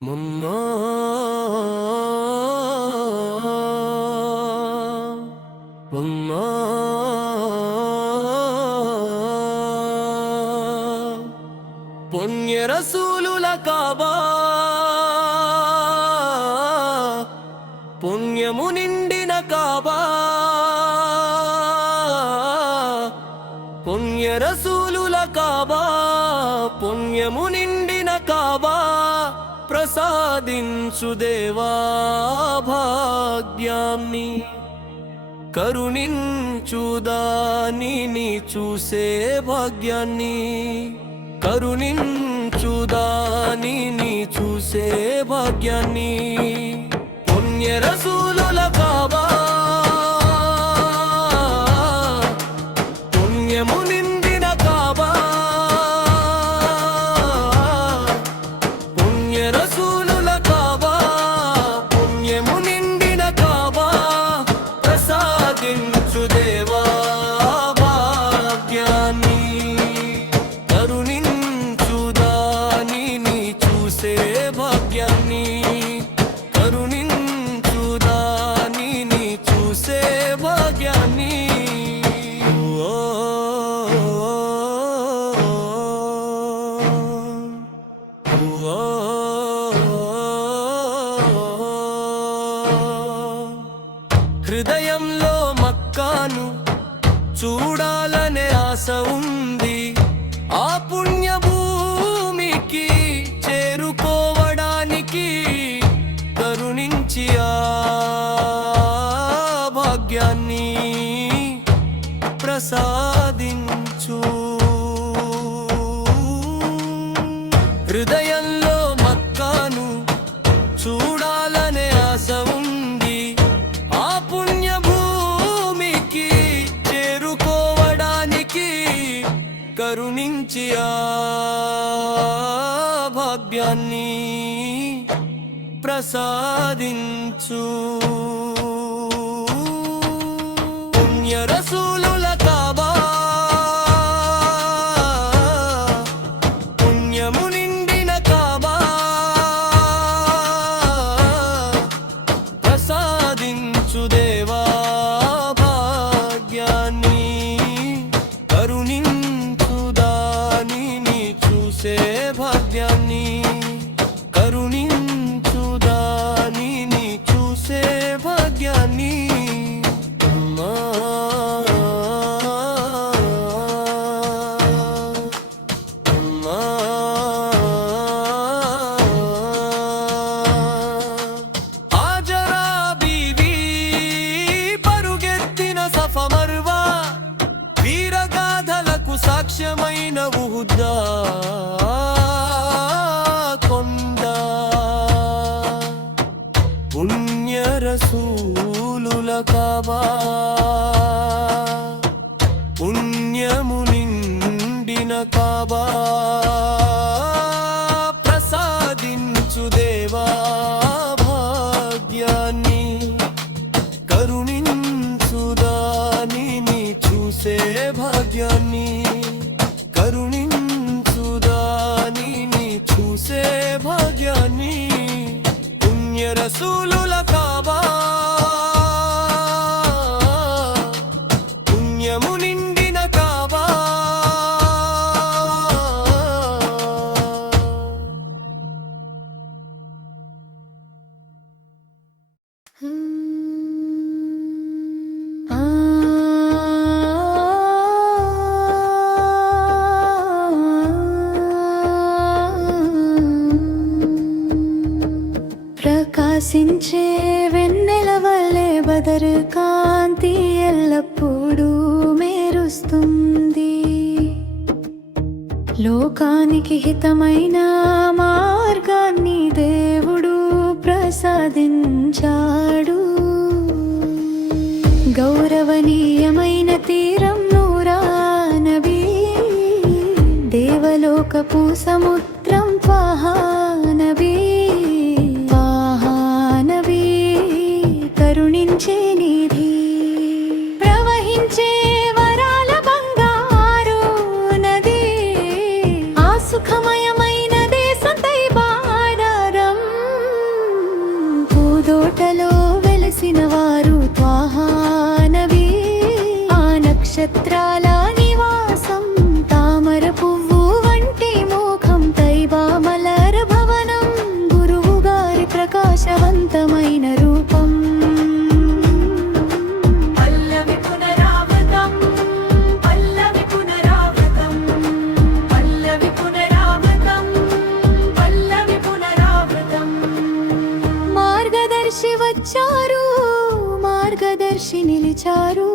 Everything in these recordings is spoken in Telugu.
మొన్న మొన్న పుణ్య రసూలుల కాబా పుణ్యము నిండిన కాబా పుణ్య రసూలుల కాబా పుణ్యము నిండిన కాబా ప్రసాదించు దేవా భాగ్యాన్ని కరుణించు దానిని చూసే భాగ్యాన్ని కరుణించు దానిని చూసే భాగ్యాన్ని పుణ్య రసూలుల కాబా పుణ్యము నిండిన కాబా పుణ్య రసూలుల కాబా పుణ్యము నిండిన కాబా ప్రసాదించు దేవా భాగ్యాన్ని కరుణించు దానిని చూసే భాగ్యాన్ని కరుణించు దానిని చూసే భాగ్యాన్ని హృదయంలో మక్కాను చూడాలనే ఆశ ఉంది ఆ పుణ్య భూమికి చేరుకోవడానికి కరుణించి ఆ భాగ్యాన్ని ప్రసాదించు హృదయంలో మక్కాను చూడాలనే ఆశ ఉంది ఆ పుణ్య భూమికి చేరుకోవడానికి కరుణించి ఆ భాగ్యాన్ని ప్రసాదించు పుణ్య రసూలుల కాబా పుణ్యము నిండిన కాబా ప్రసాదించు దేవా భాగ్యాన్ని కరుణించు దానిని చూసే భాగ్యాన్ని కరుణించు దానిని చూసే భాగ్యాన్ని అమ్మా అమ్మా ఆజరా బీవీ పరుగెత్తిన సఫ మర్వా వీరగాథలకు సాక్ష్యమైన ఉహుద్దా కొండ పుణ్య రసూలుల కాబా పుణ్యము నిండిన కాబా ప్రసాదించు దేవా భాగ్యాన్ని కరుణించు దానిని చూసే భాగ్యాన్ని కరుణించు దానిని చూసే భాగ్యాన్ని పుణ్య రసూలుల కాబా పుణ్యము నిండిన కాబా ప్రకాశించే వెన్నెల వలె బదరు కాంతి ఎల్లప్పుడూ మెరుస్తుంది లోకానికి హితమైన మార్గాన్ని దేవుడు ప్రసాదించాడు గౌరవనీయమైన తీరం నూరా నబీ దేవలోకపు సముద్రం త్వాహా నబీ కరుణించే నిధి ప్రవహించే వరాల బంగారు నది ఆ సుఖమయమైన దేశం తైబాడారం నక్షత్రాల నివాసం తామర పువ్వు వంటి మోఖం తైబామలర భవనం గురువు గారి ప్రకాశవంతమైన రూపం పల్లవి పునరావృతం పల్లవి పునరావృతం పల్లవి పునరావృతం పల్లవి పునరావృతం మార్గదర్శి వచ్చారు మార్గదర్శి నిలిచారు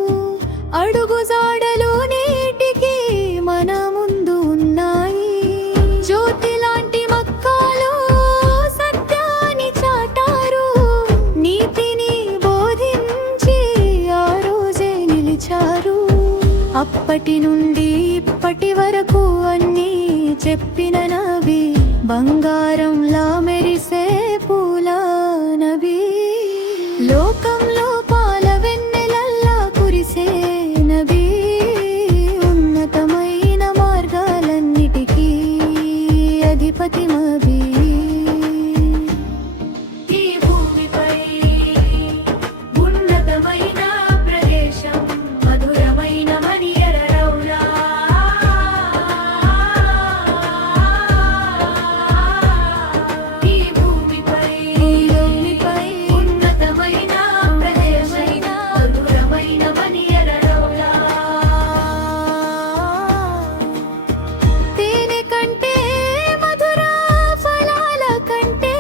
అడుగు జాడలు నేటికి మన ముందు ఉన్నాయి జ్యోతి లాంటి మక్కాలో సత్యాన్ని చాటారు నీతిని బోధించి ఆ రోజే నిలిచారు అప్పటి నుండి ఇప్పటి వరకు అన్నీ చెప్పిన నబీ బంగారంలా మెరిసే పూల నబీ లోకంలో పాల వెన్నెలల్లా కురిసే నబీ ఉన్నతమైన మార్గాలన్నిటికీ అధిపతి నబీ ఈ భూమిపై ఉన్నతమైన ప్రదేశం మధురమైన మనియర రౌలా ఈ భూమిపై ఉన్నతమైన ప్రదేశం మధురమైన మనియర రౌలా తేనె కంటే మధుర ఫలాల కంటే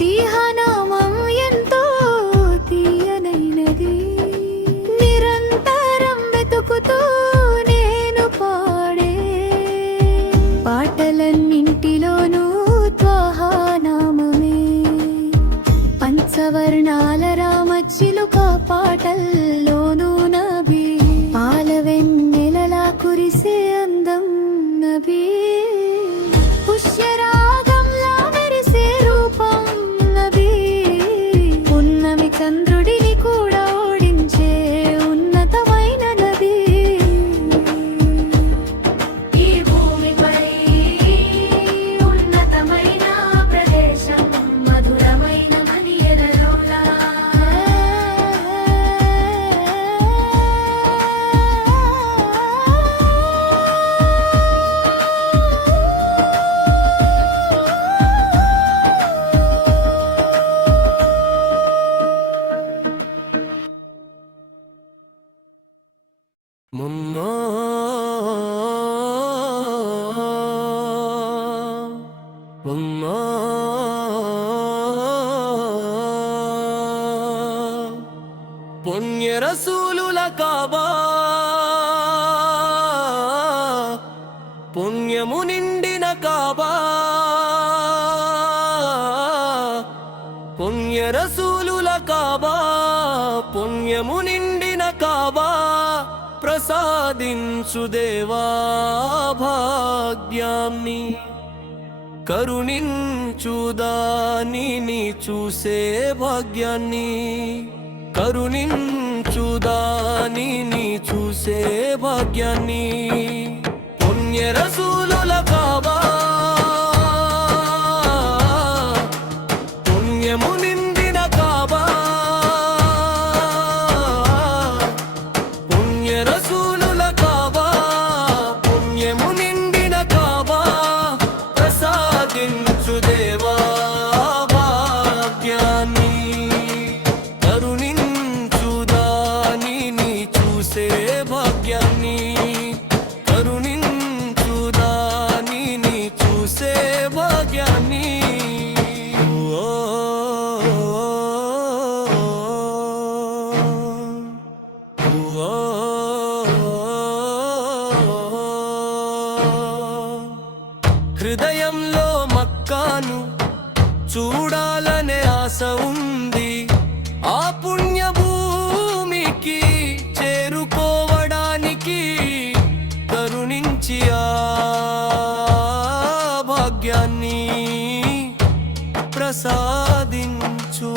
తీహనామం ఎంతో తీయనైనది నిరంతరం వెతుకుతూ నేను పాడే పాటలన్నింటిలోనూ త్వాహానామమే పంచవర్ణాల రామచిలుక పాటల్లోనూ నబీ పాల వెన్నెలలా కురిసే అందం నబీ పుష్యరాగంలా మెరిసే రూపం నబీ పున్నమి చంద్రుడిని కూడా ఓడించే ఉన్నతమైన నబీ ఈ భూమిపై ఉన్నతమైన ప్రదేశం మధురమైన మనియర రౌలా మున్నా మున్నా పుణ్య రసూలుల కాబా పుణ్యము నిండిన కాబా పుణ్య రసూలుల కాబా పుణ్యము నిండిన కాబా ప్రసాదించు దేవా భాగ్యాన్ని కరుణించుదానిని చూసే భాగ్యాన్ని కరుణించుదానిని చూసే భాగ్యాన్ని పుణ్య రసూలుల కాబా పుణ్యము నిండిన కాబా పుణ్య రసూలుల కాబా పుణ్యము నిండిన కాబా ప్రసాదించు దేవా భాగ్యాన్ని కరుణించుదానిని చూసే భాగ్యాన్ని కరుణించుదానిని చూసే భాగ్యాన్ని ఓ హృదయంలో మక్కాను చూడాలనే ఆశ ఉంది ఆ పుణ్య భూమికి చేరుకోవడానికి కరుణించి ఆ భాగ్యాన్ని ప్రసాదించు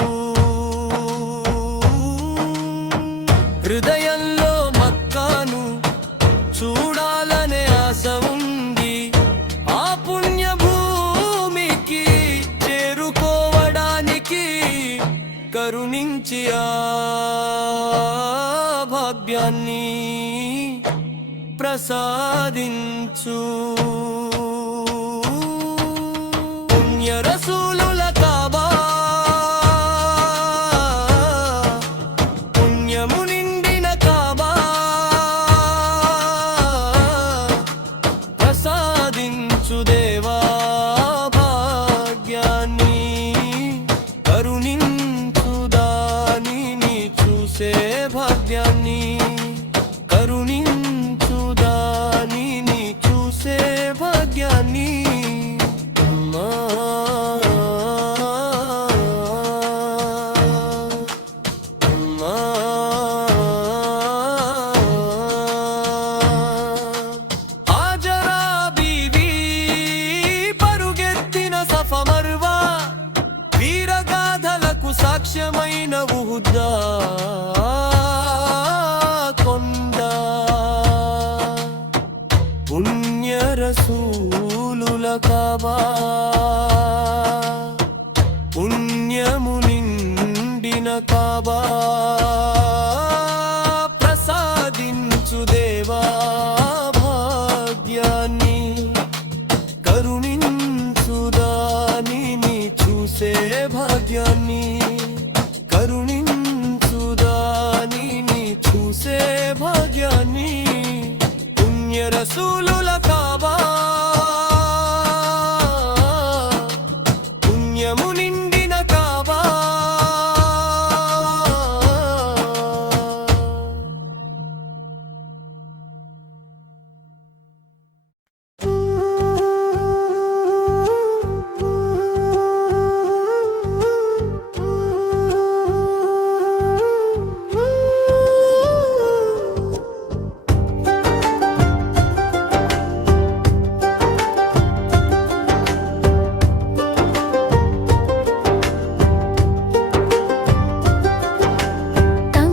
హృదయంలో మక్కాను చూడాలనే ఆశ ఉంది ఆ పుణ్య భూమికి చేరుకోవడానికి కరుణించి ఆ భాగ్యాన్ని ప్రసాదించు పుణ్య రసూలుల కాబా పుణ్యము నిండిన కాబా ప్రసాదించు దేవా భాగ్యాన్ని కరుణించు దానిని చూసే భాగ్యాన్ని కరుణించు దానిని చూసే భాగ్యాన్ని అమ్మా అమ్మా హాజరా బీవీ పరుగెత్తిన సఫా మర్వా వీరగాథలకు సాక్ష్యమైన ఉహుద్దా కొండ పుణ్య రసూలుల కాబా పుణ్యము నిండిన కాబా ప్రసాదించు దేవా భాగ్యాన్ని కరుణించు దానిని చూసే భాగ్యాన్ని కరుణించు దానిని చూసే భాగ్యాన్ని పుణ్య రసూలుల కాబా పుణ్యము నిండిన కాబా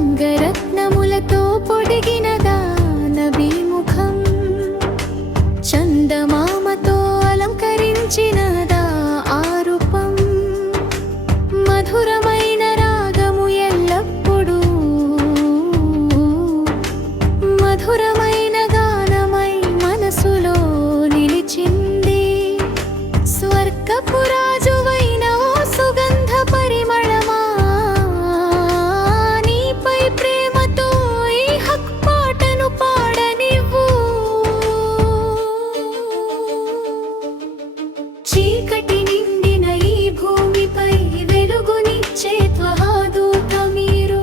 తంగరత్నములతో పొడిగినదా నబీ ముఖం చందమామతో అలంకరించినదా ఆ రూపం మధురమైన రాగము ఎల్లప్పుడూ మధురమైన గానమై మనసులో నిలిచింది స్వర్గపు రాజువైన ఓ సుగంధ పరిమళమా నీపై ప్రేమతో ఈ హక్ పాటను పాడనివ్వు చీకటి నిండిన ఈ భూమిపై వెలుగునిచ్చే త్వహాదూత మీరు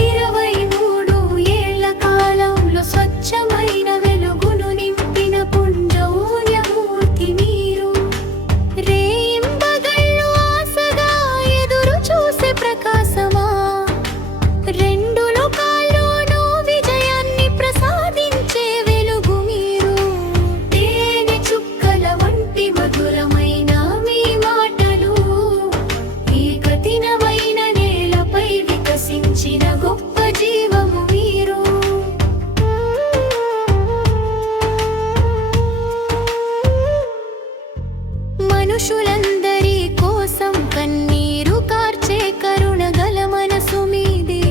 23 ఏళ్ల కాలంలో స్వచ్ఛమైన వెలుగును నింపిన పుణ్యమూర్తి మీరు రేయింబగళ్ళు ఆశగా ఎదురు చూసే ప్రకాశమా రెండు లోకాల్లోనూ విజయాన్ని ప్రసాదించే వెలుగు మీరు తేనె చుక్కల వంటి మధురమైన మీ మాటలు ఈ కఠినమైన నేలపై వికసించిన గొప్ప జీవము మీరు మనుషులందరి కోసం కన్నీరు కార్చే కరుణగల మనసు మీది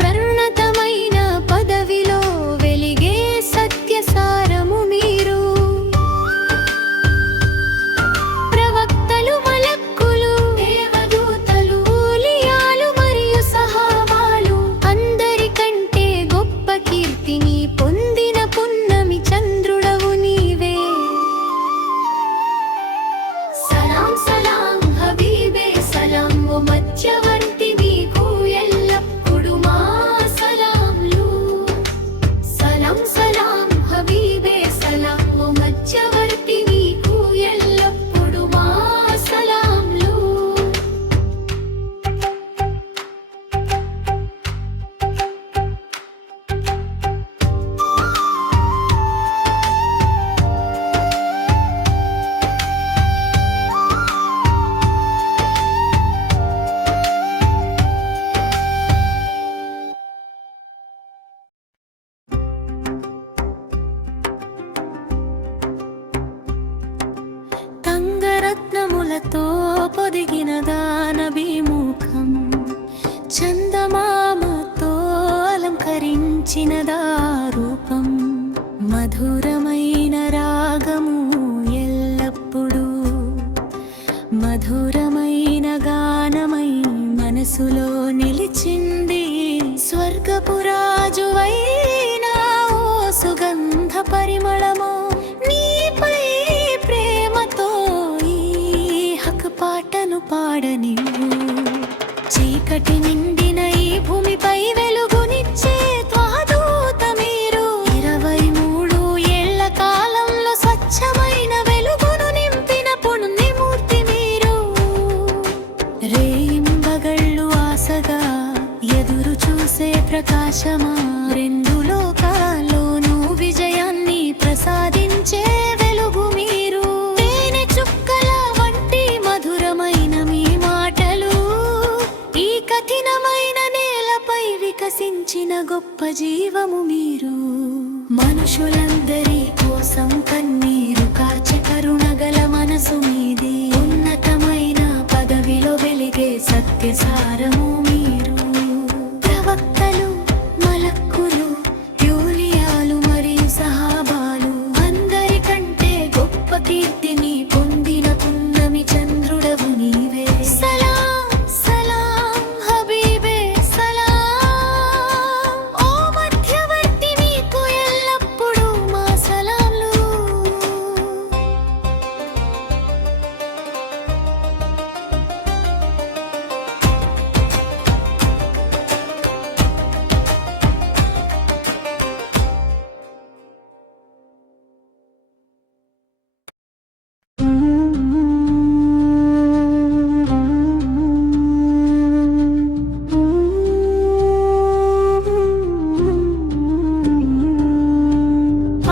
ప్రణతమైన పదవిలో వెలిగే సత్యసారము మీరు ప్రవక్తలు మలక్కులు దేవదూతలు ఊలియాలు మరియు సహాబాలు అందరికంటే గొప్ప కీర్తిని పొందిన పున్నమి చంద్రుడవు నీవే సలాం సలాం హబీబే సలాం ఓ మధ్యవర్తి నీకు ఎల్లప్పుడు మా సలాంలు సలాం సలాం హబీబే సలాం ఓ మధ్యవర్తి నీకు ఎల్లప్పుడు మా సలాంలు తంగరత్నములతో పొదిగినదా నబీ ముఖం చందమామ నిలిచినదా రూపం. మధురమైన రాగము ఎల్లప్పుడూ మధురమైన గానమై మనసులో నిలిచింది. స్వర్గపురాజువైన ఓ సుగంధ పరిమళము నీపై ప్రేమతో ఈ హక్ పాటను పాడనివ్వు. చీకటి నిండిన ఈ భూమిపై వెలుగునిచ్చే త్వదూత మీరు. 23 ఏళ్ల కాలంలో స్వచ్ఛమైన వెలుగును నింపిన పుణ్యమూర్తి మీరు. రేయింబగళ్ళు ఆశగా ఎదురు చూసే ప్రకాశమా, రెండు లోకాల్లోనూ విజయాన్ని ప్రసాదించే వెలుగు మీరు. తేనె చుక్కల వంటి మధురమైన మీ మాటలు ఈ కఠినమైన నేలపై వికసించిన గొప్ప జీవము మీరు. మనుషులందరి కోసం కన్నీరు కార్చె కరుణగల మనసు మీది. ఉన్నతమైన పదవిలో వెలిగే సత్యసారము మీరు. ప్రవక్తలు, మలక్కులు, యూలియాలు మరియు సహాబాలు అందరికంటే గొప్ప కీర్తిని పొందిన పున్నమి చంద్రుడవు నీవే. సలాం సలాం హబీబే సలాం. ఓ మధ్యవర్తి నీకు ఎల్లప్పుడూ మా సలాంలు.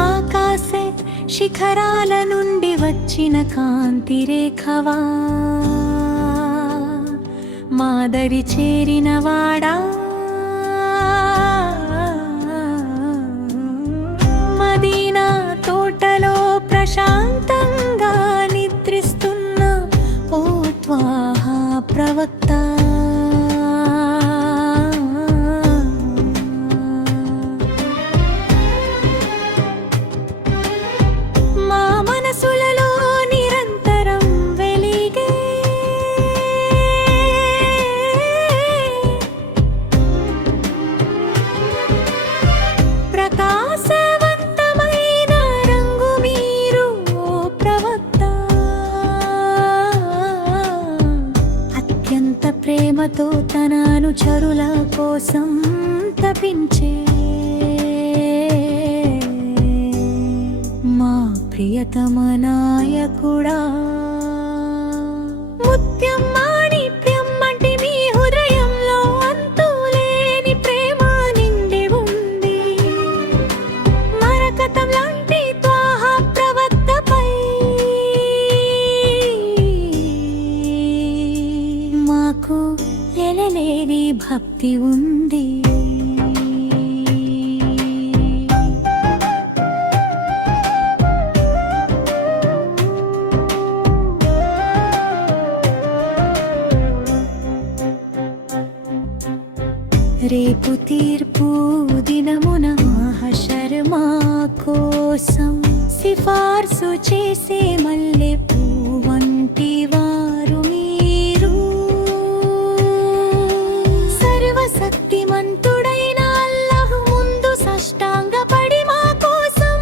ఆకాశే శిఖరాల నుండి వచ్చిన కాంతి రేఖవా, మాదరి చేరిన వాడా. మదీనా తోటలో ప్రశాంతంగా నిద్రిస్తున్న ఓ త్వాహా ప్రవక్త. మా మనసులలో నిరంతరం వెలిగే ప్రకాశవంతమైన రంగు మీరు ఓ ప్రవక్త. అత్యంత ప్రేమతో తన అనుచరుల కోసం తపించే మా ప్రియతమ నాయకుడా. ముత్యం మాణిక్యం అంటే మీ హృదయంలో అంతులేని ప్రేమ నిండి ఉంది. మరకతం లాంటి త్వాహా ప్రవక్తపై మాకు ఎనలేని భక్తి ఉంది. రేపు తీర్పు దినమున మహషర్ మా కోసం సిఫార్సు చేసే మల్లె పువ్వంటి వారు మీరు. సర్వశక్తిమంతుడైన అల్లాహ్ ముందు సాష్టాంగపడి మా కోసం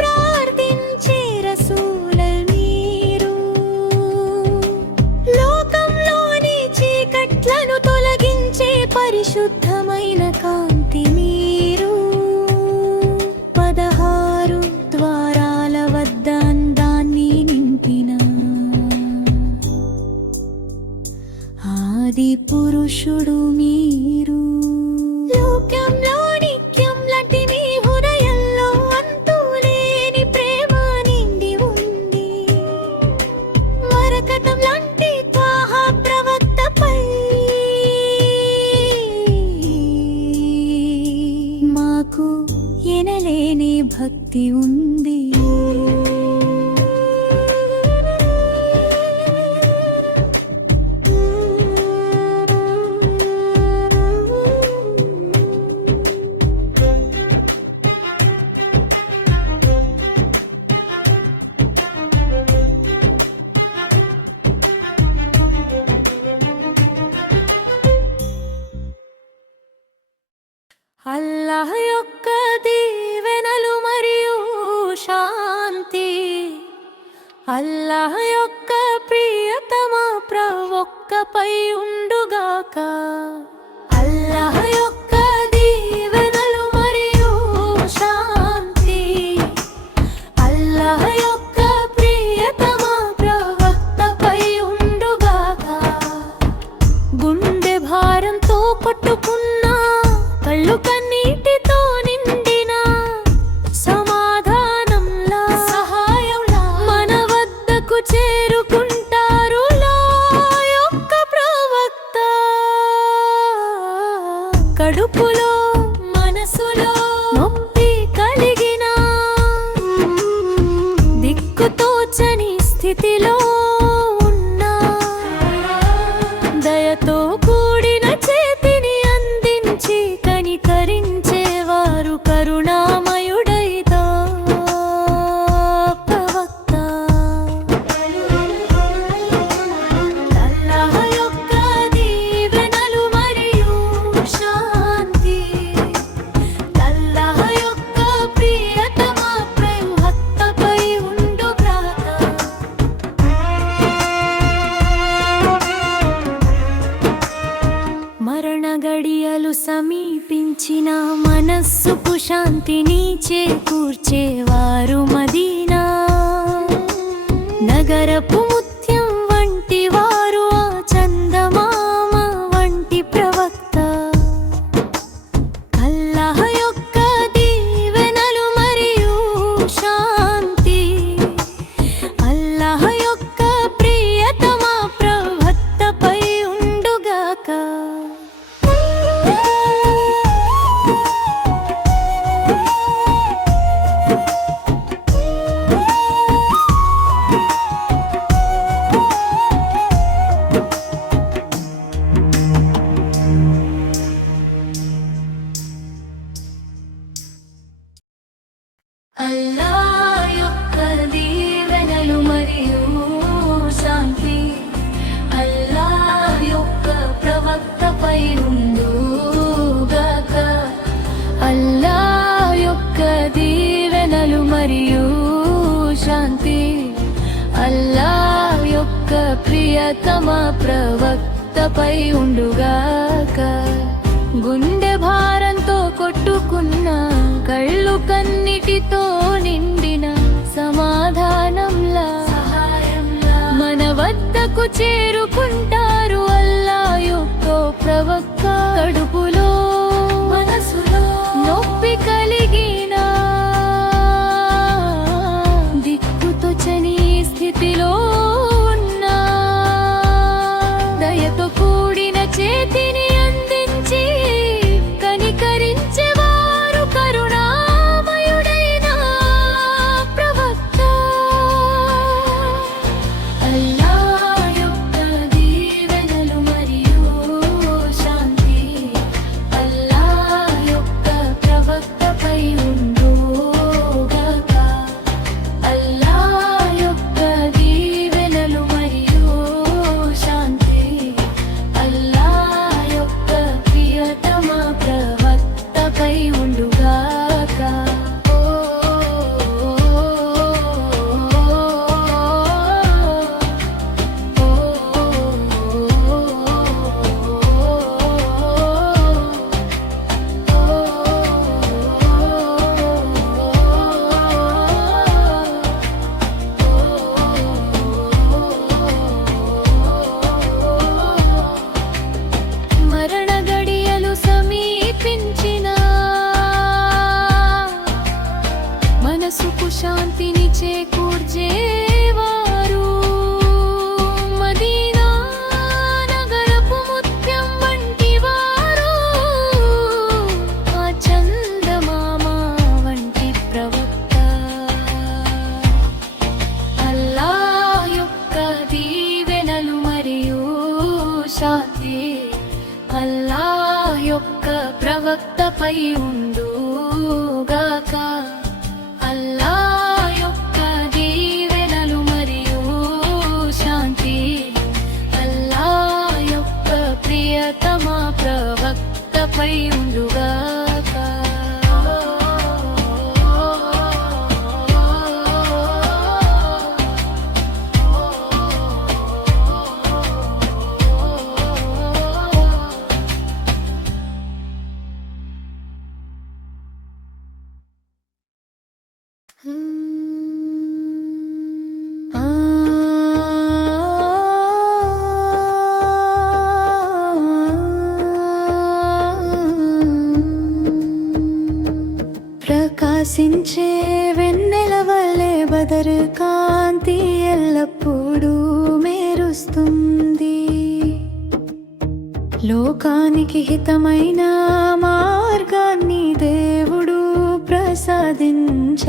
ప్రార్థించే రసూల మీరు. లోకంలోని చీకట్లను తొలగించే పరిశుద్ధమైన కాంతి మీరు. 16 ద్వారాల వద్ద అందాన్ని అల్లాహ్ యొక్క ప్రియతమ ప్రవక్తపై ఉండుగాక. అల్లాహ్ యొక్క దీవెనలు మరియు శాంతి అల్లాహ్ యొక్క ప్రియతమ ప్రవక్తపై ఉండుగాక. గుండె భారంతో కొట్టుకున్న కళ్ళు కన్నీటితో నిండిన సమాధానంలా సహాయంలా మన వద్దకు చేరుకుంటారు లా యొక్క ప్రవక్త. కడుపులో మనసులో నొప్పి కలిగిన దిక్కుతోచని స్థితిలో ఉన్నా దయతో కూడిన చేతిని అందించి కనికరించేవారు కరుణామయుడైతా ప్రవక్త. అల్లాహ్ యొక్క దీవెనలు మరియు శాంతి అల్లాహ్ యొక్క ప్రియతమ ప్రవక్తపై ఉండుగాక. మరణ గడియలు సమీపించిన మనస్సుకు శాంతిని చేకూర్చేవారు మదీనా నగరపు ముత్యం వంటి వారు ఆ చందమామ వంటి ప్రవక్త. అల్లాహ్ యొక్క దీవెనలు మరియు శాంతి అల్లాహ్ యొక్క ప్రియతమ ప్రవక్తపై ఉండుగాక. అల్లాహ్ యొక్క దీవెనలు మరియు శాంతి అల్లాహ్ యొక్క ప్రవక్తపై ఉండుగాక. అల్లాహ్ యొక్క దీవెనలు మరియు శాంతి అల్లాహ్ యొక్క ప్రియతమ ప్రవక్తపై ఉండుగాక. గుండె భారంతో కొట్టుకున్న కళ్ళు కన్నిటితో నిండిన సమాధానంలా సహాయంలా మన వద్దకు చేరుకుంటారు అల్లాహ్ యొక్క ప్రవక్త. కడుపులో మనసులో నొప్పి కలిగిన దిక్కుతోచని స్థితిలో ఉన్నా దయతో కూడిన చేతిని అందించి కనికరించేవారు కరుణామయుడైన ప్రవక్త. అల్లాహ్ యొక్క దీవెనలు మరియు శాంతి అల్లాహ్ యొక్క ప్రవక్తపై ఉండుగాక. అల్లాహ్ యొక్క దీవెనలు మరియు శాంతి అల్లాహ్ యొక్క ప్రియతమ ప్రవక్తపై ఉండుగాక. మరణ గడియలు సమీపించిన మనసుకు శాంతిని చేకూర్చేవారు మదీనా నగరపు ముత్యం వంటి వారు ఆ చందమామ వంటి ప్రవక్త. అల్లాహ్ యొక్క దీవెనలు మరియు శాంతి అల్లాహ్ యొక్క ప్రవక్తపై ఉండుగాక. అల్లాహ్ యొక్క దీవెనలు మరియు శాంతి అల్లాహ్ యొక్క ప్రియతమ ప్రవక్తపై ఉండుగాక. వికసించే వెన్నెల వల్లే బదరు కాంతి ఎల్లప్పుడూ మెరుస్తుంది. లోకానికి హితమైన మార్గాన్ని దేవుడు ప్రసాదించాడు.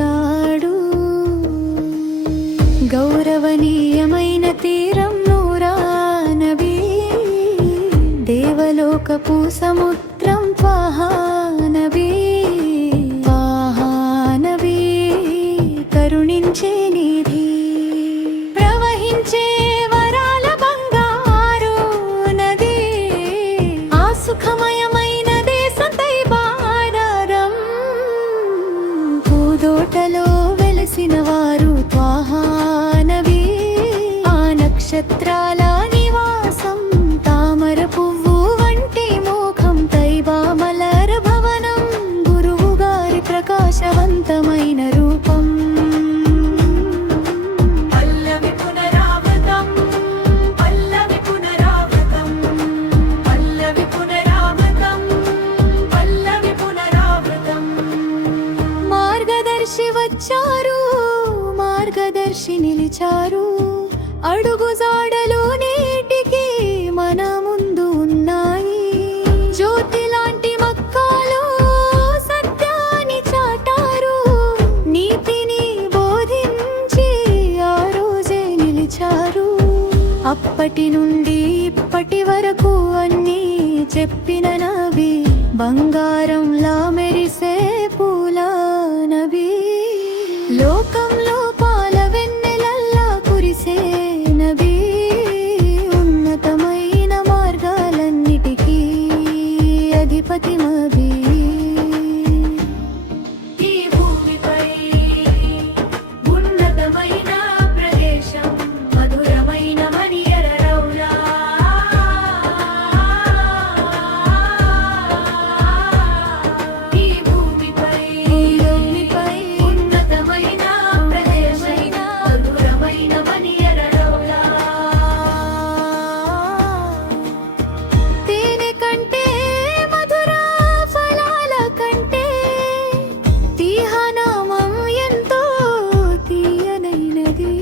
గౌరవనీయమైన తీరం నూరా నబీ, దేవలోకపు సముద్రం త్వాహా నబీ. కరుణించే నిధి, ప్రవహించే వరాల బంగారు నది, ఆ సుఖమయమైన దేశం తైబారం. పూదోటలో వెలసిన వారు త్వాహా నబీ, ఆ నక్షత్రాల నివాసం, తామర పువ్వు వంటి మోఖం తైబా మలర భవనం, గురువు గారి ప్రకాశవంతమైన రూపం. వచ్చారు మార్గదర్శి నిలిచారు, అడుగు జాడలు నేటికి మన ముందు ఉన్నాయి. జ్యోతి లాంటి మక్కాలో సత్యాన్ని చాటారు, నీతిని బోధించి ఆ రోజే నిలిచారు. అప్పటి నుండి ఇప్పటి వరకు అన్నీ చెప్పిన నబీ, బంగారంలా మెరిసే పూల నబీ. లోకంలో పాల వెన్నెలల్లా కురిసే నబీ, ఉన్నతమైన మార్గాలన్నిటికీ అధిపతి నబీ. ఈ భూమిపై ఉన్నతమైన ప్రదేశం, మధురమైన మనియర రౌలా. ఈ భూమిపై ఉన్నతమైన ప్రదేశం, మధురమైన మనియర రౌలా. తేనె కంటే మధుర ఫలాల కంటే తీహనామం ఎంతో తీయనైనది.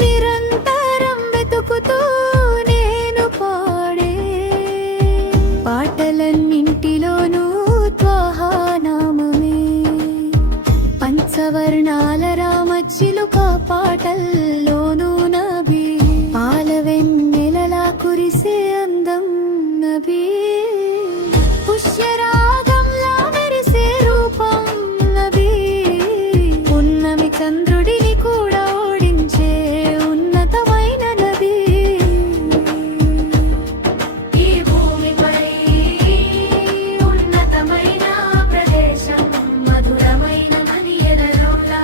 నిరంతరం వెతుకుతూ నేను పాడే పాటలన్నింటిలోనూ త్వాహా నామమే. పంచవర్ణాల రామచిలుక పాటల్లోనూ నబీ, పాల వెన్నెలలా కురిసే అందం నబీ. పుష్యరాగంలా మెరిసే రూపం నబీ, పున్నమి చంద్రుడిని కూడా ఓడించే ఉన్నతమైన నబీ. ఈ భూమిపై ఉన్నతమైన ప్రదేశం, మధురమైన మనియర రౌలా.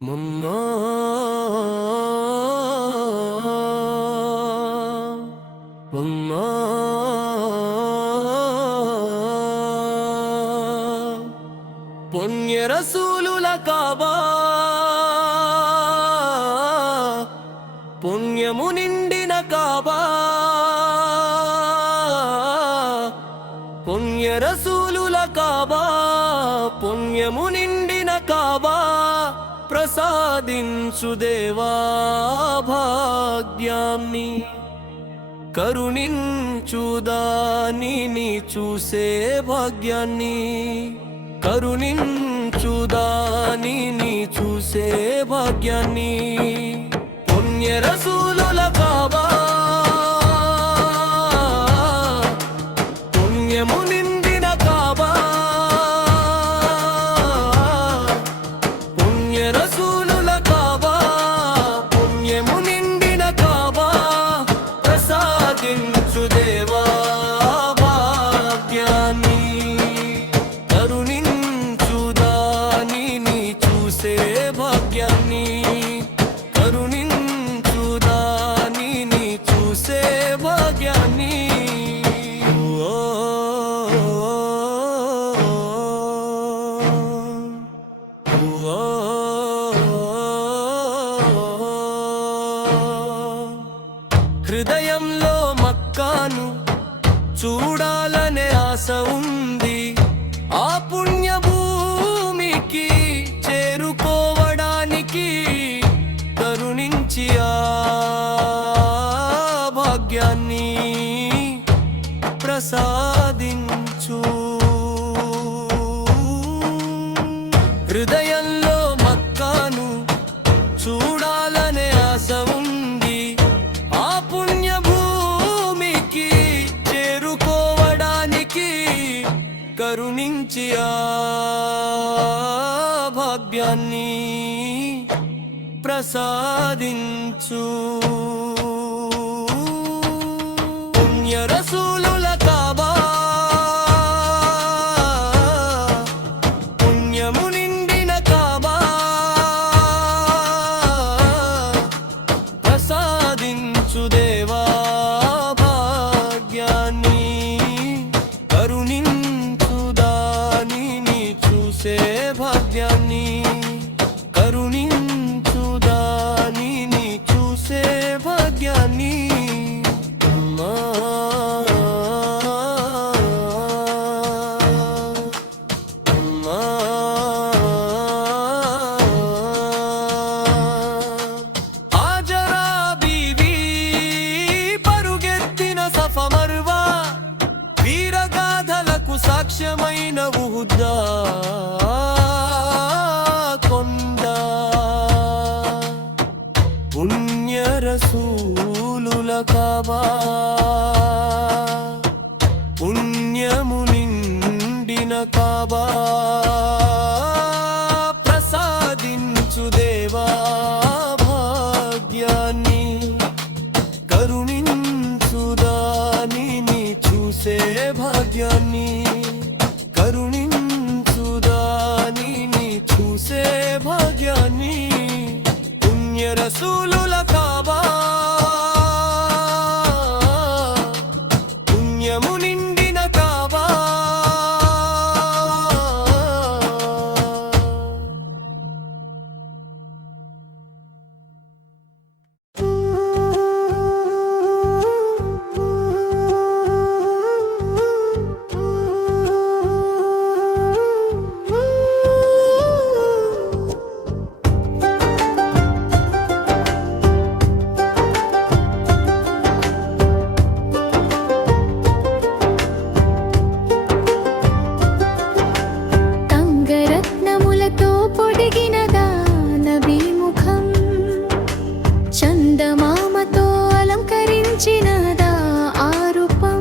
మమ్మా మమ్మా పుణ్య రసూలుల కాబా, పుణ్యము నిండిన కాబా, పుణ్య రసూలుల కాబా, పుణ్యము నిండిన కాబా. ప్రసాదించు దేవా భాగ్యాన్ని, కరుణించు దానిని చూసే భాగ్యాన్ని, కరుణించు దానిని చూసే భాగ్యాన్ని. పుణ్య రసూలుల కాబా, పుణ్యము నిండిన కాబా, పుణ్య రసూలుల కాబా, పుణ్యము నిండిన కాబా. ప్రసాదించు దేవా భాగ్యాన్ని, కరుణించు దానిని చూసే భాగ్యాన్ని, కరుణించు దానిని హృదయంలో మక్కాను చూడాలనే ఆశ ఉంది. ఆ పుణ్యభూమికి చేరుకోవడానికి కరుణించి ఆ భాగ్యాన్ని ప్రసాదించు. హృదయంలో మక్కాను చూడాలనే ఆశ ఉంది. ఆ పుణ్యభూమికి చేరుకోవడానికి కరుణించి ఆ భాగ్యాన్ని ప్రసాదించు. పుణ్య రసూలుల కాబా పుణ్యము నిండిన కాబా ప్రసాదించు దేవా భాగ్యాన్ని. కరుణించు దానిని చూసే భాగ్యాన్ని. కరుణించు దానిని చూసే భాగ్యాన్ని. హాజరా బీవీ పరుగెత్తిన సఫా మర్వా వీరగాథలకు సాక్ష్యమైన ఉహుదా కొండ. పుణ్య రసూలుల కాబా పుణ్యము నిండిన కాబా ప్రసాదించు దేవా భాగ్యాన్ని. కరుణించు దానిని చూసే భాగ్యాన్ని. కరుణించు దానిని చూసే భాగ్యాన్ని. పుణ్య రసూలుల కాబా పుణ్యము నిండిన కాబా. తంగరత్నములతో పొడిగినదా నబీ ముఖం. చందమామతో అలంకరించినదా ఆ రూపం.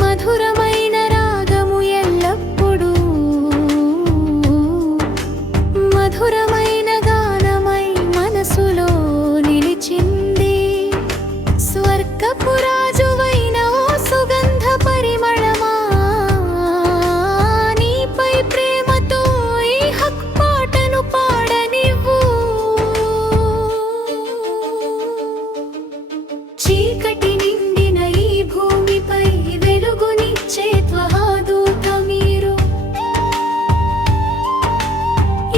మధురమైన రాగము ఎల్లప్పుడూ మధురమైన గానమై మనసులో నిలిచింది. స్వర్గపు రాజువైన ఓ సుగంధ పరిమళమా, నీపై ప్రేమతో ఈ హక్ పాటను పాడనివ్వు. చీకటి నిండిన ఈ భూమిపై వెలుగునిచ్చే త్వహాదూత మీరు.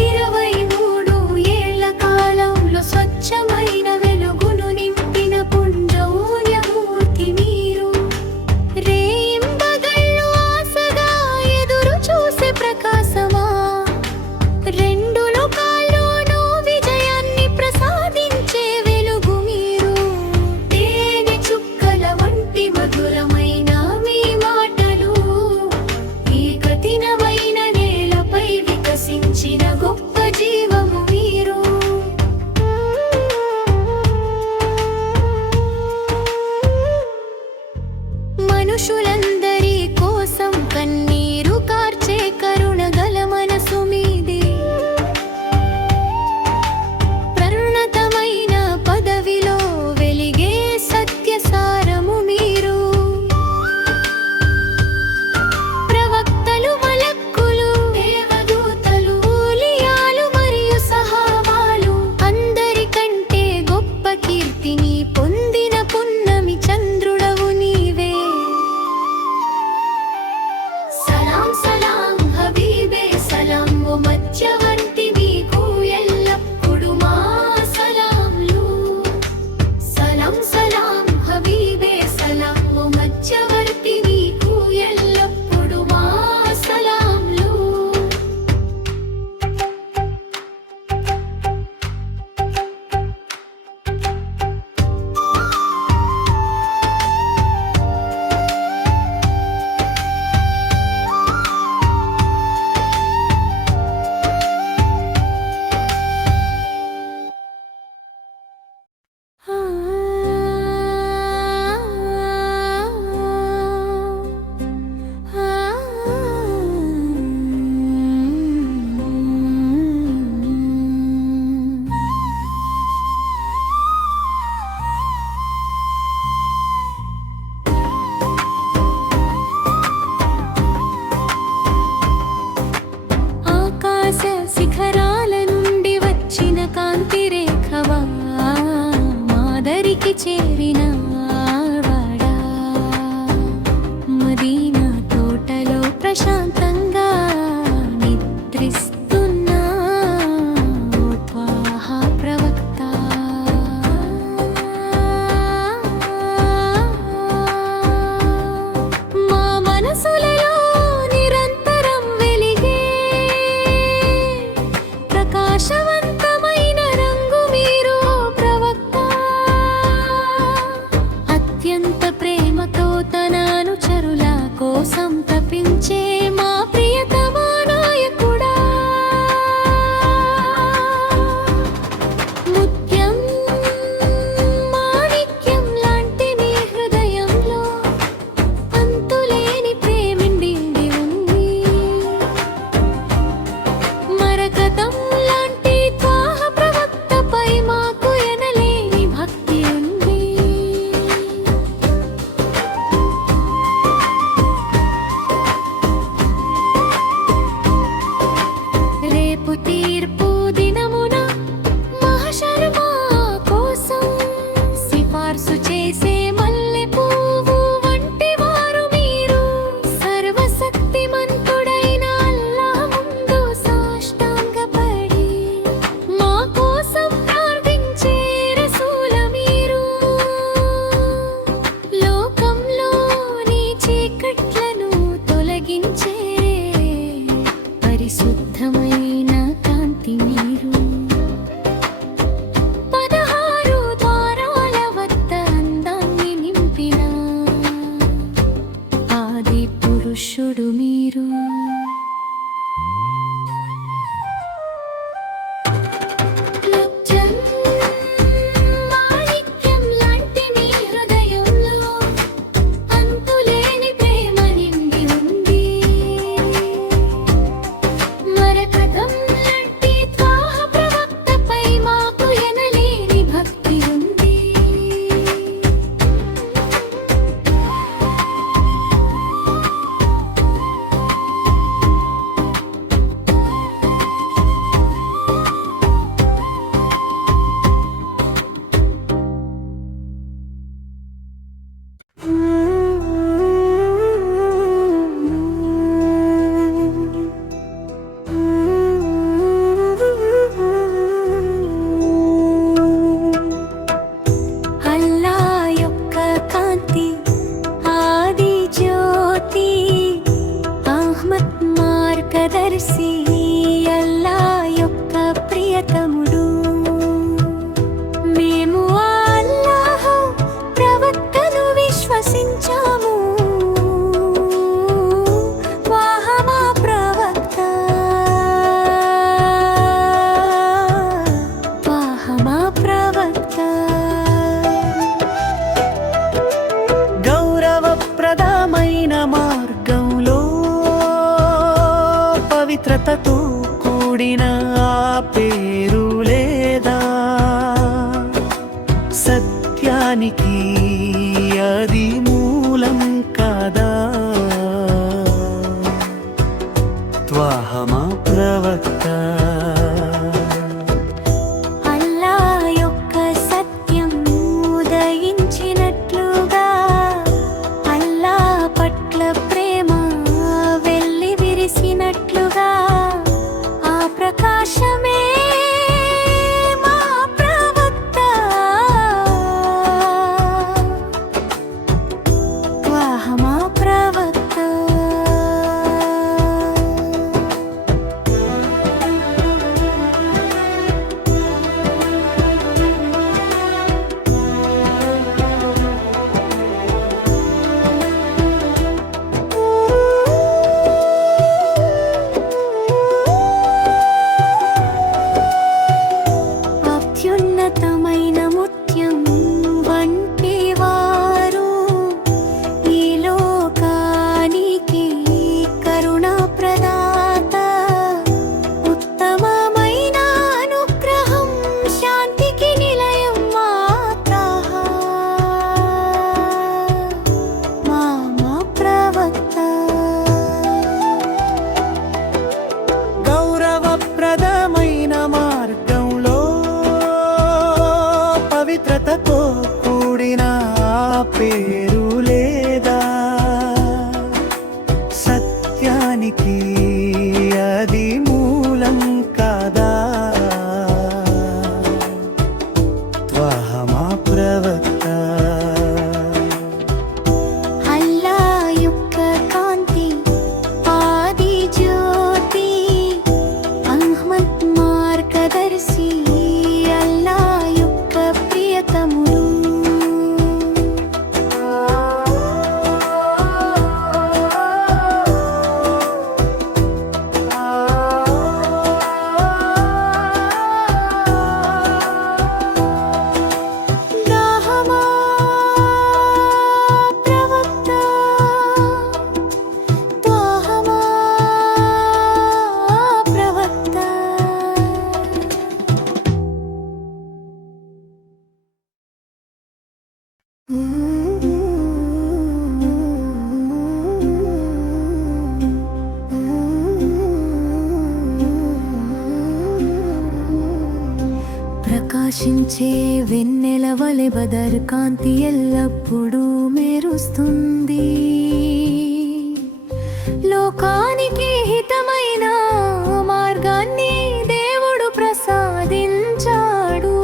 23 ఏళ్ల కాలంలో స్వచ్ఛమైన వెలుగును నింపిన పుణ్యమూర్తి మీరు. రేయింబగళ్ళు ఆశగా ఎదురు చూసే ప్రకాశమా, రెండు లోకాల్లోనూ విజయాన్ని ప్రసాదించే వెలుగు మీరు. తేనె చుక్కల వంటి మధురమైన మీ మాటలు ఈ కఠినమైన నేలపై వికసించిన గొప్ప జీవము మీరు. మనుషులందరి కోసం కన్నీరు కార్చే కరుణగల మనసు మీది. ప్రణతమైన పదవిలో వెలిగే సత్యసారము మీరు. ప్రవక్తలు, మలక్కులు, దేవదూతలు, ఊలియాలు మరియు సహాబాలు అందరికంటే గొప్ప కీర్తిని పొందిన పున్నమి చంద్రుడవు నీవే. సలాం సలాం హబీబే సలాం ఓ మధ్యవర్తి సాహస శిఖరాల నుండి వచ్చిన కాంతి రేఖవా, మాదరికి చేరిన వాడా. మదీనా తోటలో ప్రశాంతంగా నిద్రిస్తున్న ఓ త్వాహా ప్రవక్త. మా మనసులలో నిరంతరం వెలిగే ప్రకాశవంతమైన రంగు మీరు ప్రవక్త. అత్యంత ప్రేమతో తన అనుచరుల కోసం తపించే మా ప్రియతమా నాయకుడా. ముత్యం మాణిక్యం లాంటి నీ హృదయంలో అంతులేని ప్రేమిండి ఉంది. మరకతం లాంటి త్వాహ ప్రవక్తపై మాకు ఎనలేని భక్తి ఉంది. రేపు తీర్పు దినమున మహషర్ మా కోసం సిఫార్సు చేసే మల్లె పువ్వు వంటి వారు మీరు. సర్వశక్తిమంతుడైన అల్లాహ్ ముందు సాష్టాంగపడి మా కోసం ప్రార్థించే రసూల మీరు. లోకంలోని చీకట్లను తొలగించే పరిశుద్ధమైన కాంతి మీరు. 16 ద్వారాల వద్ద అందాన్ని నింపిన ఆది పురుషుడు మీరు. ముత్యం మాణిక్యం లాంటి నీ హృదయంలో అంతులేని ప్రేమ నిండి ఉంది. మరకతం లాంటి త్వాహ ప్రవక్తపై మాకు ఎనలేని భక్తి ఉంది. అల్లా యొక్క కాంతి ఆది జ్యోతి, అహ్మద్ మార్గదర్శి అల్లా యొక్క ప్రియతముడు. మేము అల్లాహ్ ప్రవక్తను విశ్వసించాము. త్వాహా మా ప్రవక్త, త్వాహా మా ప్రవక్త. గౌరవప్రదమైన మార్గంలో పవిత్రతతో కూడిన ఆ పేరు లేదా, సత్యానికి అది మూలం కాదా. త్వాహా మా ప్రవక్త. అల్లా యొక్క సత్యం ఉదయించినట్లుగా, అల్లా పట్ల ప్రేమ వెల్లి విరిసినట్లుగా, ఆ ప్రకాశమే మా ప్రవక్త. త్వాహా మా ప్రవక్త. ప్రకాశించే వెన్నెల వలె బదర్ కాంతి ఎల్లప్పుడూ మెరుస్తుంది. లోకానికి హితమైన మార్గాన్ని దేవుడు ప్రసాదించాడు.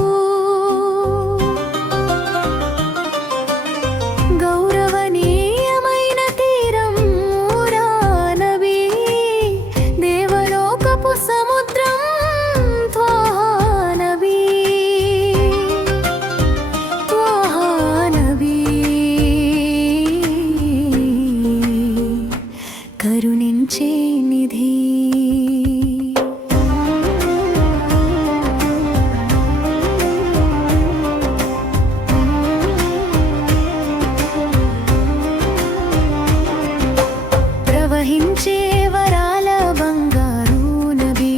గౌరవనీయమైన తీరం ఊరా నబీ, దేవలోకపు సముద్రం త్వాహా నబీ, త్వాహా నబీ, కరుణించే నిధి. ప్రవహించే వరాల బంగారు నబీ,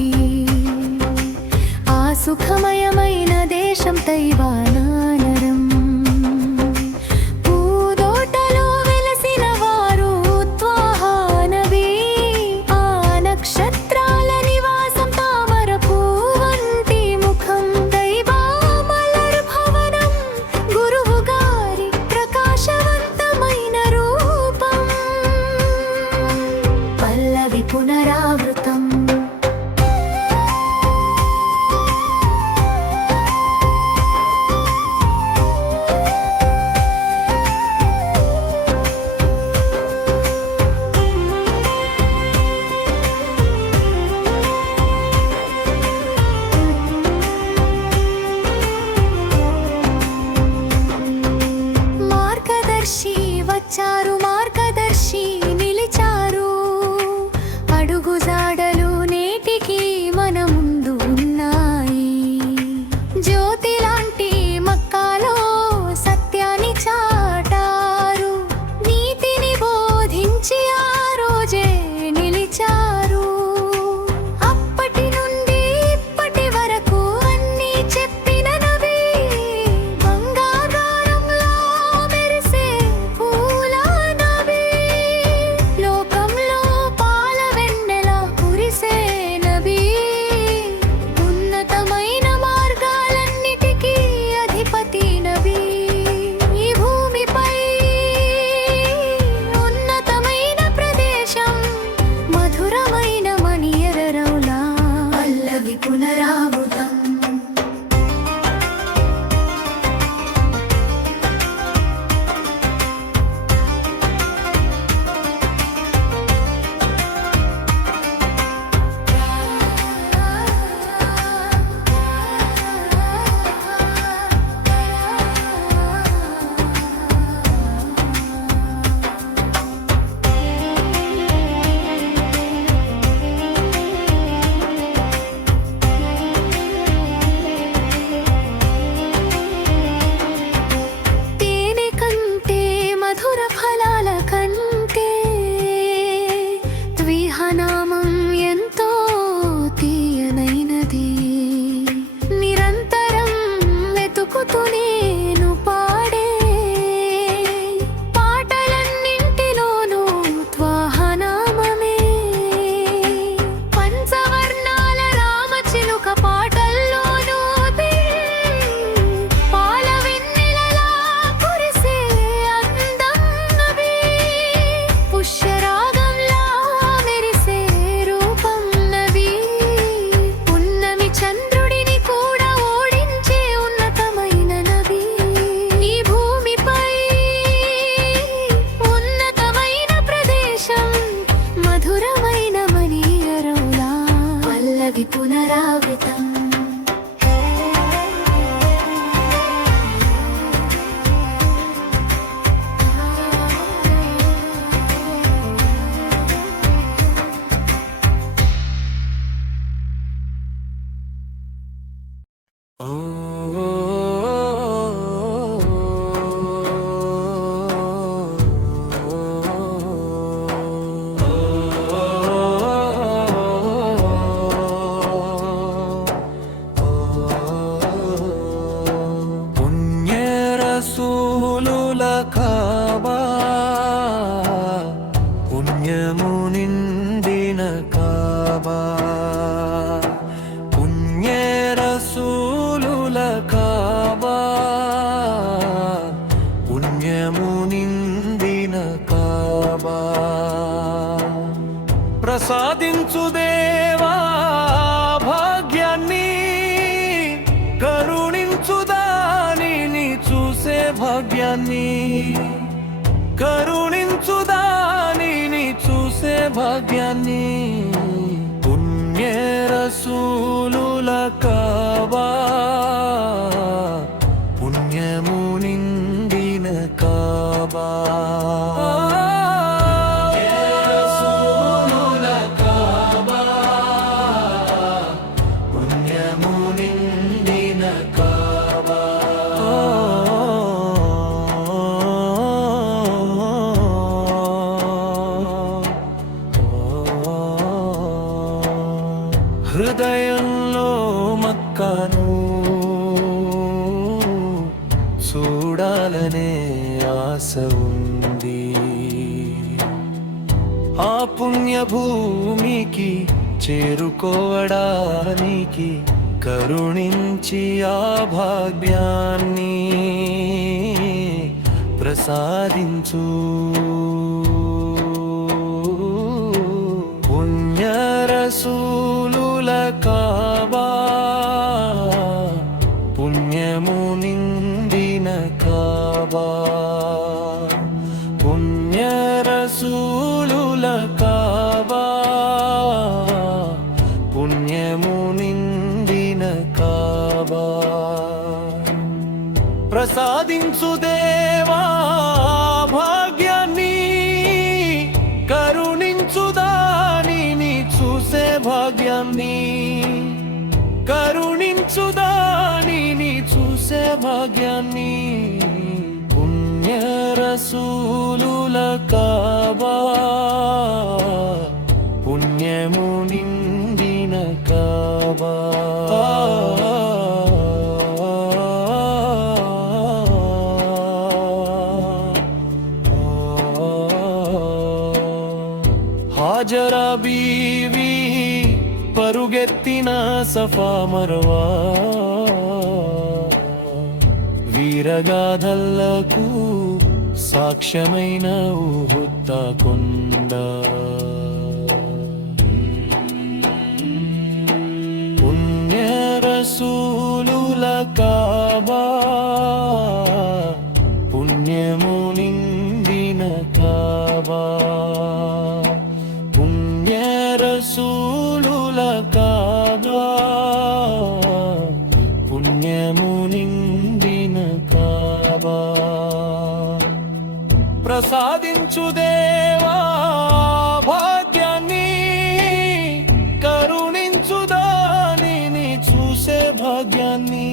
ఆ సుఖమయమైన దేశం తైవానరం. పూదోటలో వెలసిన వారు త్వాహా నబీ, ఆ నక్షత్రాల నివాసం తామర పువ్వంటి ముఖం. తైబా మలర్ భవనం గురువు గారి ప్రకాశవంతమైన రూపం. పల్లవి పునరావృతం. మార్గదర్శి వచ్చారు, మార్గదర్శి నిలిచారు. అడుగుజాడలు నేటికి మన ముందు ఉన్నాయి. జ్యోతి లాంటి మక్కాలో సత్యాన్ని చాటారు. నీతిని బోధించి ఆ రోజే నిలిచారు. అప్పటి నుండి ఇప్పటి వరకు అన్నీ చెప్పిన నబీ, బంగారంలా మెరిసే పూల నబీ, లోకంలో పాల వెన్నెల కురిసే నబీ, ఉన్నతమైన మార్గాలన్నిటికీ అధిపతి నబీ. ఈ భూమిపై ఉన్నతమైన ప్రదేశం, మధురమైన మణియర రౌలా. పల్లవి పునరావృతం. తేనె కంటే మధుర ఫలాల కంటే ద్విహనామం ఎంతో తీయనైనది. నిరంతరం వెతుకుతూ నేను పాడే పాటలన్నింటిలోనూ త్వాహనామమే. పంచవర్ణాల రామచిలుక పాటల్లోనూ పాల వెన్నెలలా కురిసే అందం నబీ, పుష్యరాగంలా మెరిసే రూపం నబీ, పున్నమి చంద్రుడిని కూడా ఓడించే ఉన్నతమైన నబీ. ఈ భూమిపై ఉన్నతమైన ప్రదేశం, మధురమైన మణియరౌలా. పల్లవి పునరావృతం. భాగ్యాన్ని కరుణించు దానిని చూసే భాగ్యాన్ని పుణ్య రసూలుల కాబా పుణ్యము నిండిన కాబా హృదయంలో మక్కను చూడాలనే ఆశ ఉంది ఆ పుణ్య భూమికి చేరుకోవడానికి కరుణించి ఆ భాగ్యాన్ని ప్రసాదించు పుణ్య రసూలుల కాబా పుణ్యము నిండిన కాబా పుణ్య రసూలుల కాబా పుణ్యము నిండిన కాబా ప్రసాదించు దేవా భాగ్యాన్ని కరుణించు దానిని చూసే భాగ్యాన్ని కరుణించు దానిని చూసే భాగ్యాన్ని పుణ్య రసూలుల కాబా పుణ్యము నిండిన కాబా హాజరా బీవి పరుగెత్తిన సఫా మర్వా వీరగాథలకు సాక్ష్యమైన ఉహుద్ద కొండ పుణ్య రసూలుల కాబా పుణ్యము నిండిన కాబా పుణ్య రసూలుల కాబా పుణ్యము నిండిన కాబా ప్రసాదించు దేవా భాగ్యాన్ని కరుణించు దానిని చూసే భాగ్యాన్ని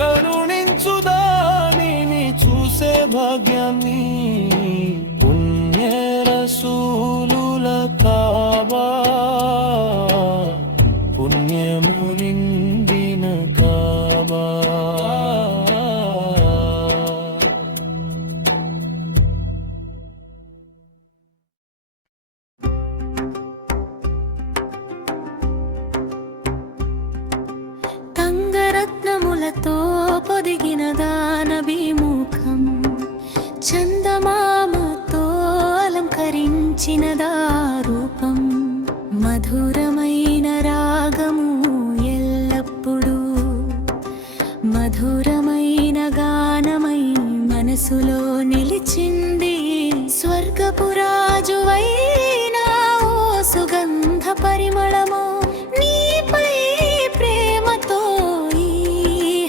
కరుణించు దానిని చూసే భాగ్యాన్ని పుణ్య రసూలుల కాబా పుణ్యము నిండిన కాబా తంగరత్నములతో పొదిగిన దానభిముఖం చందమామతో అలంకరించిన దారూపం మధురమైన రాగము ఎల్లప్పుడూ మధురమైన గానమై మనసులో నిలిచింది స్వర్గపురాజువైన ఓ సుగంధ పరిమళము నీపై ప్రేమతో ఈ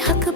హక్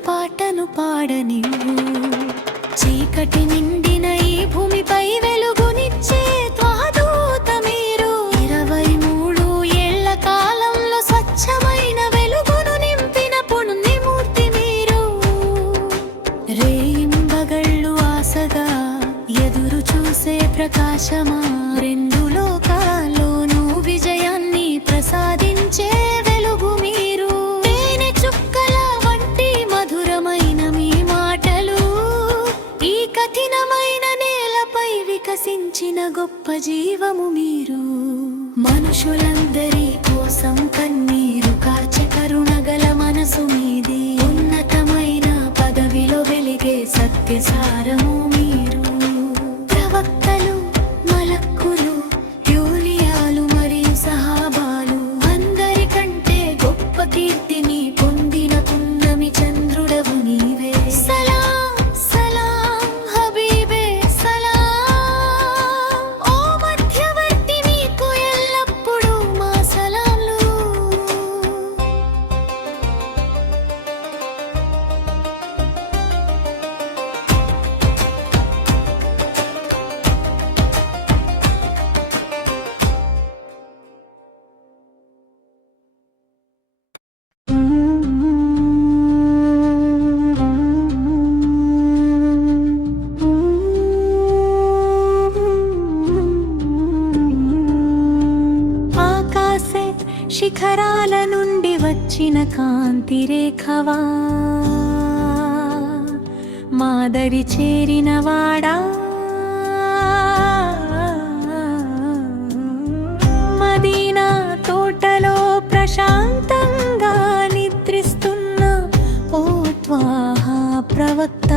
శిఖరాల నుండి వచ్చిన కాంతి రేఖవా, మాదరి చేరిన వాడా, మదీనా తోటలో ప్రశాంతంగా నిద్రిస్తున్న ఓ త్వాహా ప్రవక్త.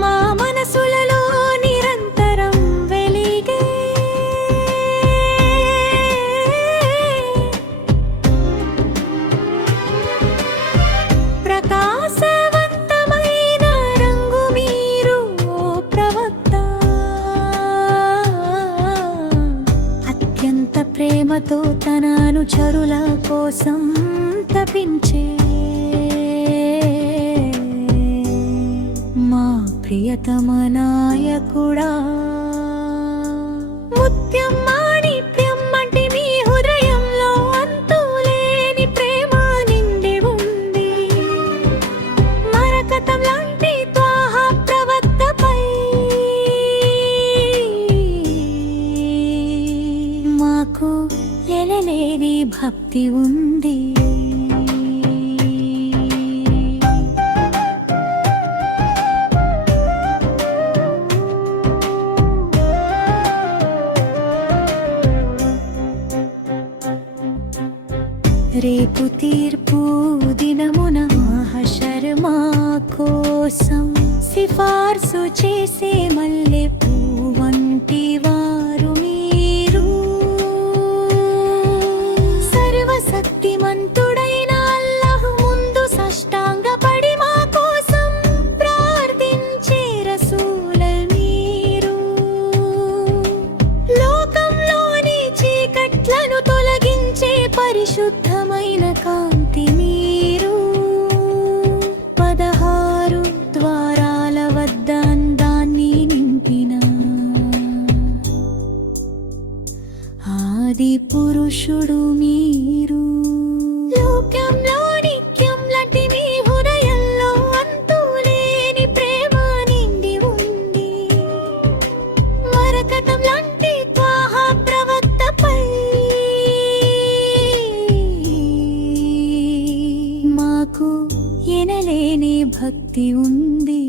మా మనసులలో నిరంతరం వెలిగే ప్రకాశవంతమైన రంగు మీరు ఓ ప్రవక్త. అత్యంత ప్రేమతో తన అనుచరుల కోసం తపించే మా ప్రియతమ నాయకుడా. ముత్యం మాణిక్యం వంటి మీ హృదయంలో అంతులేని ప్రేమ నిండి ఉంది. మరకతం లాంటి త్వాహా ప్రవక్తపై మాకు ఎనలేని భక్తి ఉంది. రేపు తీర్పు దినమున మహషర్ మా కోసం సిఫార్సు చేసే మల్లె పువ్వంటి వారు మీరు. సర్వశక్తిమంతుడైన అల్లాహ్ ముందు సాష్టాంగపడి మా కోసం ప్రార్థించే రసూలల్ మీరు. లోకంలోని చీకట్లను తొలగించే పరిశుద్ధమైన కాంతి మీరు. 16 ద్వారాల వద్ద అందాన్ని నింపిన ఆది పురుషుడు మీరు. లోకంలో నిత్యం లాంటి మీ హృదయంలో అంతులేని ప్రేమ నిండి ఉంది. మరకతం లాంటి త్వాహా ప్రవక్తపై మాకు ఎనలేని భక్తి ఉంది.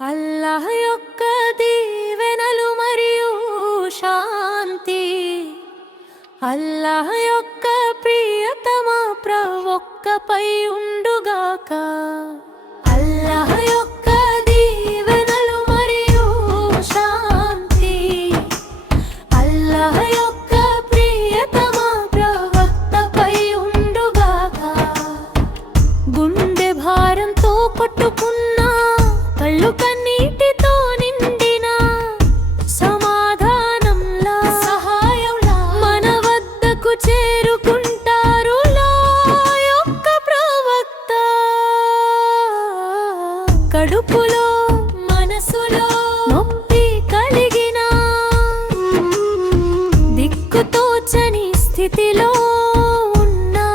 అల్లాహ్ యొక్క దీవెనలు మరియు శాంతి, అల్లాహ్ యొక్క ప్రియతమ ప్రవక్తపై ఉండుగాక. అల్లాహ్ యొక్క దీవెనలు మరియు శాంతి, అల్లాహ్ యొక్క ప్రియతమ ప్రవక్తపై ఉండుగాక. గుండె భారంతో కొట్టుకున్నా, కళ్ళు కన్నీటితో నిండిన సమాధానంలా, సహాయంలా మన వద్దకు చేరుకుంటారు లా యొక్క ప్రవక్త. కడుపులో మనసులో నొప్పి కలిగిన, దిక్కుతోచని స్థితిలో ఉన్నా,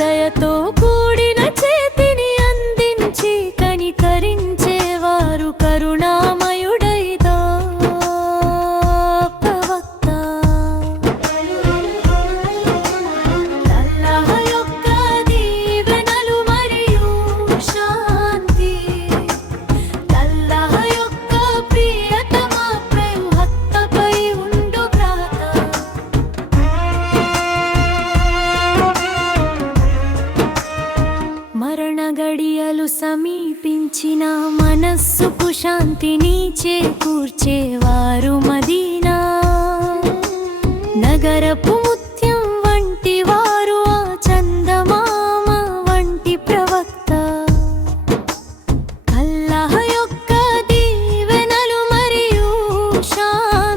దయతో కూడిన చేతిని అందించి కనికరించేవారు కరుణామయుడైదా ప్రవక్త. అల్లాహ్ యొక్క దీవెనలు మరియు శాంతి, అల్లాహ్ యొక్క ప్రియతమ ప్రవక్తపై ఉండుగాక. మరణ గడియలు సమీపించిన మనస్సుకు శాంతిని చేకూర్చేవారు మదీనా నగరపు ముత్యం వంటి వారు, ఆ చందమామ వంటి ప్రవక్త. అల్లాహ్ యొక్క దీవెనలు మరియు శాంతి,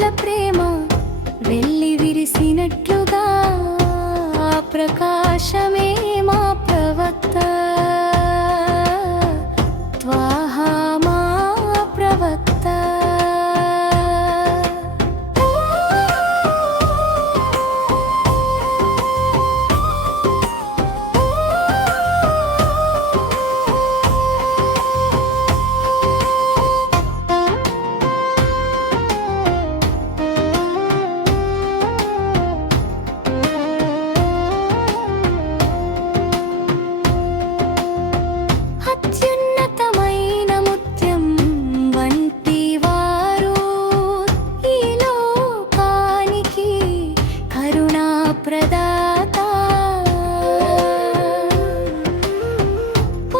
కోట్ల ప్రేమ వెళ్ళి విరిసినట్లుగా ప్రకాశమే మా ప్రవక్త త్వాహా మా ప్రవక్త అత్యున్నతమైన ముత్యం వంటి వారు ఈ లోకానికి కరుణా ప్రదాత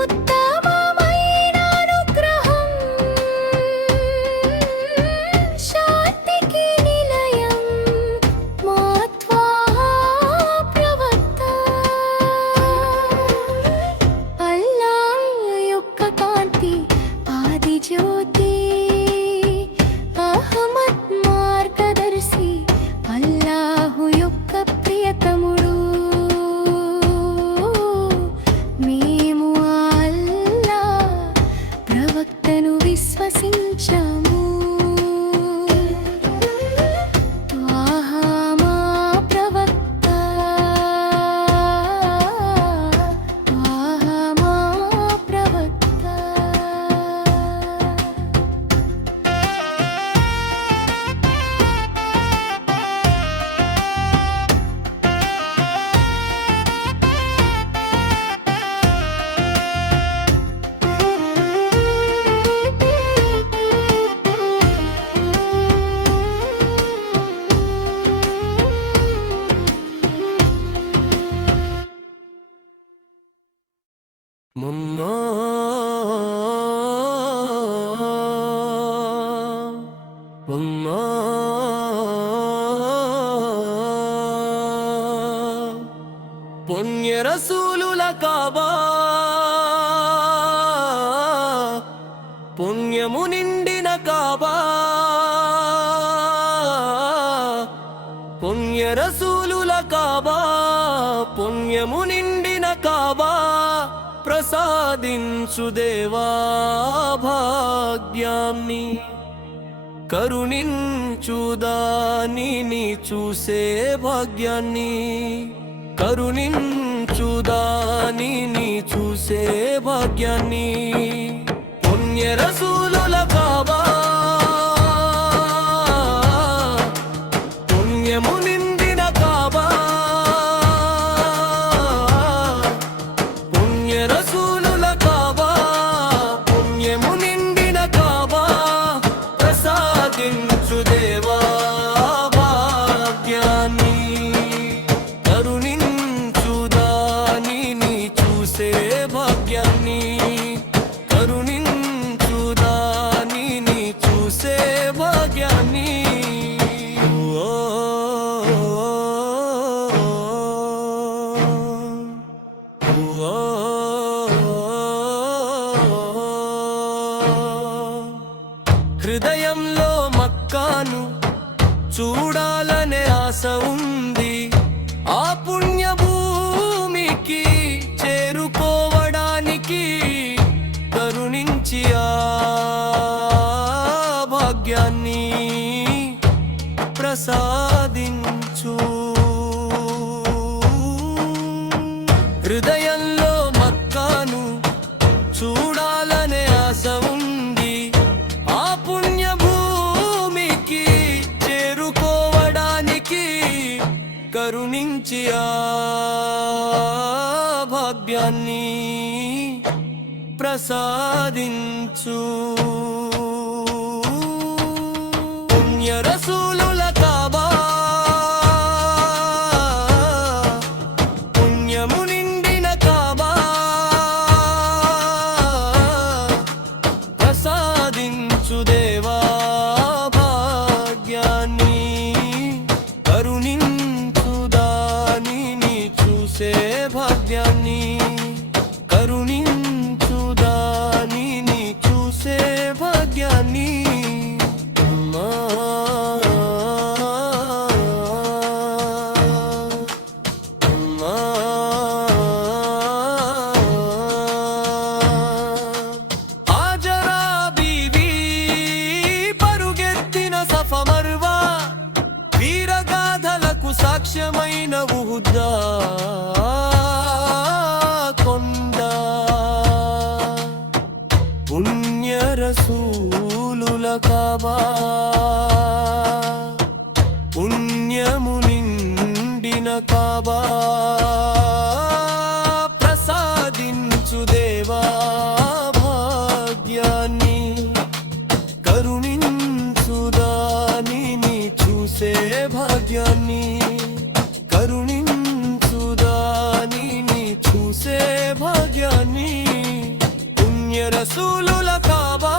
ఉత్తమమైన అనుగ్రహం శాంతికి నిలయం మా త్వాహా ప్రవక్త అల్లాహ్ యొక్క కాంతి ఆది జ్యోతి అహ్మద్ మార్గదర్శి అల్లాహు యొక్క ప్రియతముడు మేము అల్లాహ్ ప్రవక్తను విశ్వసించాము త్వాహా మా ప్రవక్త త్వాహా మా ప్రవక్త మున్నా మున్నా పుణ్య రసూలుల కాబా పుణ్యము నిండిన కాబా పుణ్య రసూలుల కాబా పుణ్యము నిండిన కాబా ప్రసాదించు దేవా భాగ్యాన్ని కరుణించు దానిని చూసే భాగ్యాన్ని కరుణించు దానిని చూసే భాగ్యాన్ని పుణ్య రసూలుల కాబా పుణ్యము నిండిన కాబా పుణ్య రసూలుల కాబా పుణ్యము నిండిన కాబా ప్రసాదించు దేవా భాగ్యాన్ని కరుణించు దానిని చూసే భాగ్యాన్ని కరుణించు దానిని చూసే భాగ్యాన్ని హృదయంలో మక్కాను చూడాలనే ఆశ ఉంది ఆ పుణ్య భూమికి చేరుకోవడానికి కరుణించి ఆ భాగ్యాన్ని ప్రసాదించు హృదయంలో మక్కాను చూడాలనే ఆశ ఉంది ఆ పుణ్య భూమికి చేరుకోవడానికి కరుణించి ఆ భాగ్యాన్ని ప్రసాదించు పుణ్య రసూలుల కాబా పుణ్యము నిండిన కాబా ప్రసాదించు దేవా భాగ్యాన్ని కరుణించు దానిని చూసే భాగ్యాన్ని కరుణించు దానిని చూసే సాక్ష్యమైన ఉహుదా కొండ పుణ్య రసూలుల కాబా పుణ్యము నిండిన కాబా ప్రసాదించు దేవా భాగ్యాన్ని కరుణించు దానిని చూసే భాగ్యాన్ని కరుణించు దానిని చూసే భాగ్యాన్ని పుణ్య రసూలుల కాబా